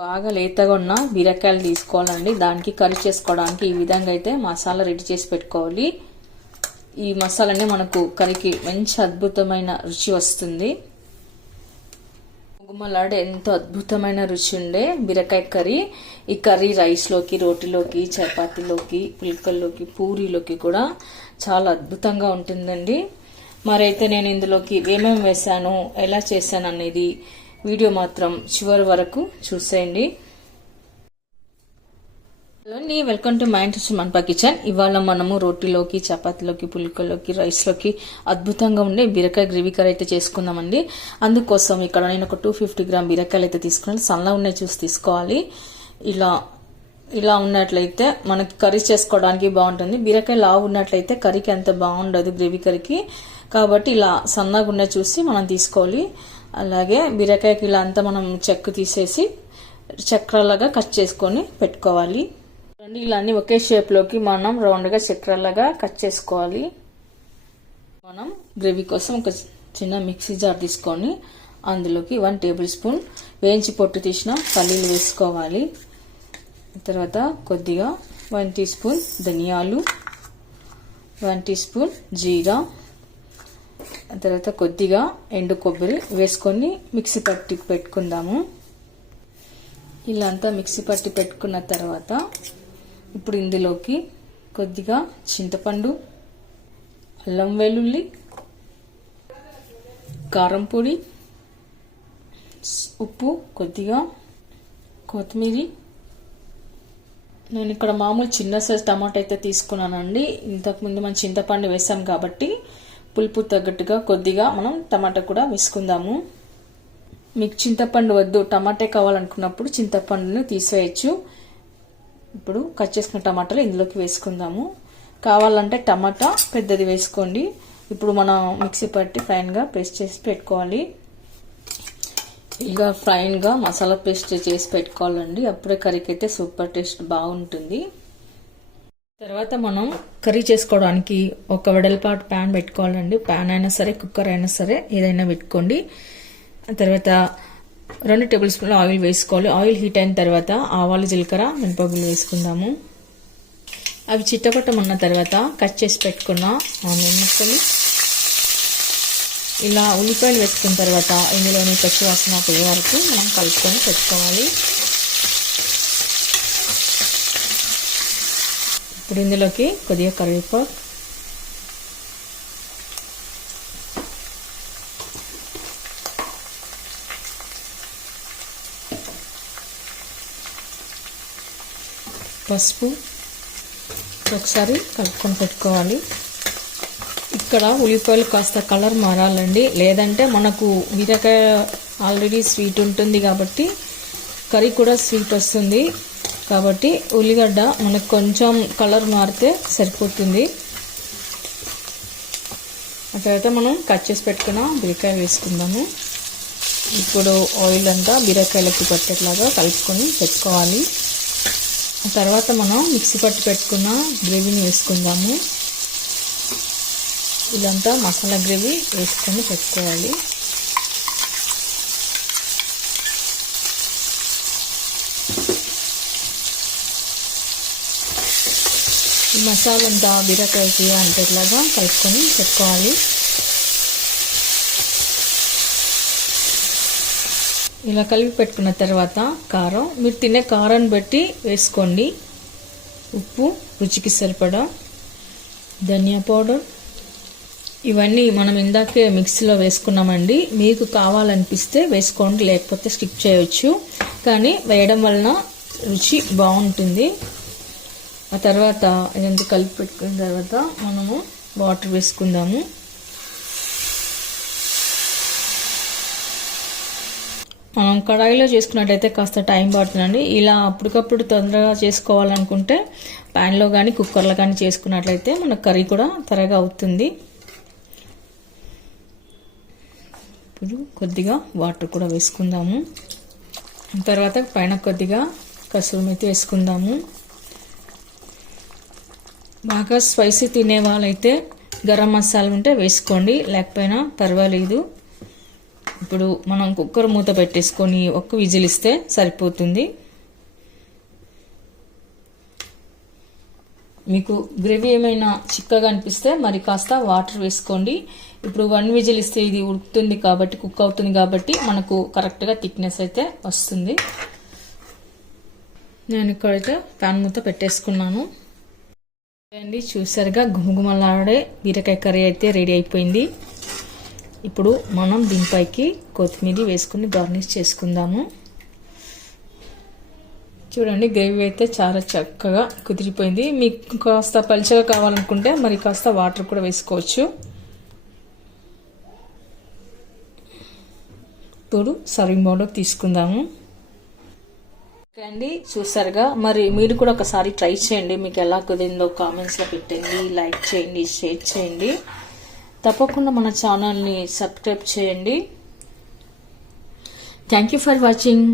బాగా లేతగా ఉన్న బీరకాయలు తీసుకోవాలండి. దానికి కర్రీ చేసుకోవడానికి ఈ విధంగా అయితే మసాలా రెడీ చేసి పెట్టుకోవాలి. ఈ మసాలానే మనకు కర్రీకి మంచి అద్భుతమైన రుచి వస్తుంది. గుమ్మలాడే ఎంతో అద్భుతమైన రుచి ఉండే బీరకాయ కర్రీ. ఈ కర్రీ రైస్లోకి, రోటీలోకి, చపాతీలోకి, పుల్కల్లోకి, పూరీలోకి కూడా చాలా అద్భుతంగా ఉంటుందండి. మరైతే నేను ఇందులోకి ఏమేమి వేసాను, ఎలా చేశాను అనేది వీడియో మాత్రం చివరి వరకు చూసేయండి. వెల్కమ్ టు మై ఇంట్రెస్ట్ మన్పా కిచెన్. ఇవాళ మనము రోటీలోకి, చపాతీలోకి, పుల్కల్లోకి, రైస్లోకి అద్భుతంగా ఉండే బీరకాయ గ్రేవీ కర్రీ అయితే చేసుకుందామండి. అందుకోసం ఇక్కడ నేను ఒక 250 గ్రామ్ బీరకాయలు అయితే తీసుకున్నాను. సన్నగా ఉన్నాయి చూసి తీసుకోవాలి. ఇలా ఉన్నట్లయితే మనకి కర్రీ చేసుకోవడానికి బాగుంటుంది. బీరకాయ లావు ఉన్నట్లయితే కర్రీకి అంత బాగుండదు, గ్రేవీ కర్రీకి. కాబట్టి ఇలా సన్నగా ఉన్న చూసి మనం తీసుకోవాలి. అలాగే బీరకాయకి ఇలా అంతా మనం చెక్కు తీసేసి చక్రాలుగా కట్ చేసుకొని పెట్టుకోవాలి. ఇలా అన్ని ఒకే షేప్లోకి మనం రౌండ్గా చక్రాలుగా కట్ చేసుకోవాలి. మనం గ్రేవీ కోసం ఒక చిన్న మిక్సీ జార్ తీసుకొని అందులోకి 1 టేబుల్ స్పూన్ వేయించి పొట్టు తీసిన పల్లీలు వేసుకోవాలి. తర్వాత కొద్దిగా 1 టీ స్పూన్ ధనియాలు, 1 టీ స్పూన్ జీరా, తర్వాత కొద్దిగా ఎండు కొబ్బరి వేసుకొని మిక్సీ పట్టి పెట్టుకుందాము. ఇలా అంతా మిక్సీ పట్టి పెట్టుకున్న తర్వాత ఇప్పుడు ఇందులోకి కొద్దిగా చింతపండు, అల్లం వెల్లుల్లి, కారం పొడి, ఉప్పు, కొద్దిగా కొత్తిమీర. నేను ఇక్కడ మామూలు చిన్న సైజ్ టమాటా అయితే తీసుకున్నానండి. ఇంతకుముందు మనం చింతపండు వేసాం కాబట్టి పులుపు తగ్గట్టుగా కొద్దిగా మనం టమాటా కూడా వేసుకుందాము. మీకు చింతపండు వద్దు, టమాటా కావాలనుకున్నప్పుడు చింతపండును తీసేయచ్చు. ఇప్పుడు కట్ చేసుకున్న టమాటాలు ఇందులోకి వేసుకుందాము. కావాలంటే టమాటా పెద్దది వేసుకోండి. ఇప్పుడు మనం మిక్సీ పట్టి ఫైన్గా పేస్ట్ చేసి పెట్టుకోవాలి. ఇలా ఫైన్గా మసాలా పేస్ట్ చేసి పెట్టుకోవాలండి. అప్పుడే కర్రీకి అయితే సూపర్ టేస్ట్ బాగుంటుంది. తర్వాత మనం కర్రీ చేసుకోవడానికి ఒక వెడల్పాటు ప్యాన్ పెట్టుకోవాలండి. ప్యాన్ అయినా సరే, కుక్కర్ అయినా సరే, ఏదైనా పెట్టుకోండి. తర్వాత 2 టేబుల్ స్పూన్ల ఆయిల్ వేసుకోవాలి. ఆయిల్ హీట్ అయిన తర్వాత ఆవాలు, జీలకర్ర, మినపగుళ్ళు వేసుకుందాము. అవి చిట్టపట్టమన్న తర్వాత కట్ చేసి పెట్టుకున్న ఆనియన్ ముక్కలు, ఇలా ఉల్లిపాయలు వేసుకున్న తర్వాత ఇందులోని పచ్చి వాసన పోయే వరకు మనం కలుపుకొని పెట్టుకోవాలి. ఇప్పుడు ఇందులోకి కొద్దిగా కరివేపాకు, పసుపు ఒకసారి కలుపుకొని పెట్టుకోవాలి. ఇక్కడ ఉల్లిపాయలు కాస్త కలర్ మారాలండి, లేదంటే మనకు బీరకాయ ఆల్రెడీ స్వీట్ ఉంటుంది కాబట్టి కర్రీ కూడా స్వీట్ వస్తుంది. కాబట్టి ఉల్లిగడ్డ మనకు కొంచెం కలర్ మారితే సరిపోతుంది. ఆ తర్వాత మనం కట్ చేసి పెట్టుకున్న బీరకాయ వేసుకుందాము. ఇప్పుడు ఆయిల్ అంతా బీరకాయలకి పట్టేట్లాగా కలుపుకొని పెట్టుకోవాలి. ఆ తర్వాత మనం మిక్సీ పట్టి పెట్టుకున్న గ్రేవీని వేసుకుందాము. ఇదంతా మసాలా గ్రేవీ వేసుకొని పెట్టుకోవాలి. ఈ మసాలా అంతా బీరకాయకి అంతేలాగా కలుపుకొని పెట్టుకోవాలి. ఇలా కలిపి పెట్టుకున్న తర్వాత కారం, మీరు తినే కారాన్ని బట్టి వేసుకోండి. ఉప్పు రుచికి సరిపడా, ధనియా పౌడర్, ఇవన్నీ మనం ఇందాకే మిక్సీలో వేసుకున్నామండి. మీకు కావాలనిపిస్తే వేసుకోండి, లేకపోతే స్కిప్ చేయవచ్చు. కానీ వేయడం వలన రుచి బాగుంటుంది. ఆ తర్వాత ఇదంతా కలిపి పెట్టుకున్న తర్వాత మనము వాటర్ వేసుకుందాము. మనం కడాయిలో చేసుకున్నట్టయితే కాస్త టైం పడుతుందండి. ఇలా అప్పటికప్పుడు తొందరగా చేసుకోవాలనుకుంటే ప్యాన్లో కానీ కుక్కర్లో కానీ చేసుకున్నట్లయితే మన కర్రీ కూడా త్వరగా అవుతుంది. ఇప్పుడు కొద్దిగా వాటర్ కూడా వేసుకుందాము. తర్వాత పైన కొద్దిగా కసూరి మేతి వేసుకుందాము. బాగా స్పైసీ తినే వాళ్ళైతే గరం మసాలా ఉంటే వేసుకోండి, లేకపోయినా పర్వాలేదు. ఇప్పుడు మనం కుక్కర్ మూత పెట్టేసుకొని ఒక్క విజిల్ ఇస్తే సరిపోతుంది. మీకు గ్రేవీ ఏమైనా చిక్కగా అనిపిస్తే మరి కాస్త వాటర్ వేసుకోండి. ఇప్పుడు 1 విజిల్ ఇస్తే ఇది ఉడుకుతుంది కాబట్టి, కుక్ అవుతుంది కాబట్టి మనకు కరెక్ట్గా థిక్నెస్ అయితే వస్తుంది. నేను ఇక్కడైతే ప్యాన్ మూత పెట్టేసుకున్నాను అండి. చూసారుగా గుమగుమలాడే బీరకాయ కర్రీ అయితే రెడీ అయిపోయింది. ఇప్పుడు మనం దీనిపైకి కొత్తిమీర వేసుకుని గార్నిష్ చేసుకుందాము. చూడండి గ్రేవీ అయితే చాలా చక్కగా కుదిరిపోయింది. మీకు కాస్త పలుచగా కావాలనుకుంటే మరి కాస్త వాటర్ కూడా వేసుకోవచ్చు. ఇప్పుడు సర్వింగ్ బౌల్లోకి తీసుకుందాము. ఓకే అండి, చూసారుగా. మరి మీరు కూడా ఒకసారి ట్రై చేయండి. మీకు ఎలా కుదిరిందో కామెంట్స్లో పెట్టండి, లైక్ చేయండి, షేర్ చేయండి. తప్పకుండా మన ఛానల్ని సబ్స్క్రైబ్ చేయండి. Thank you for watching.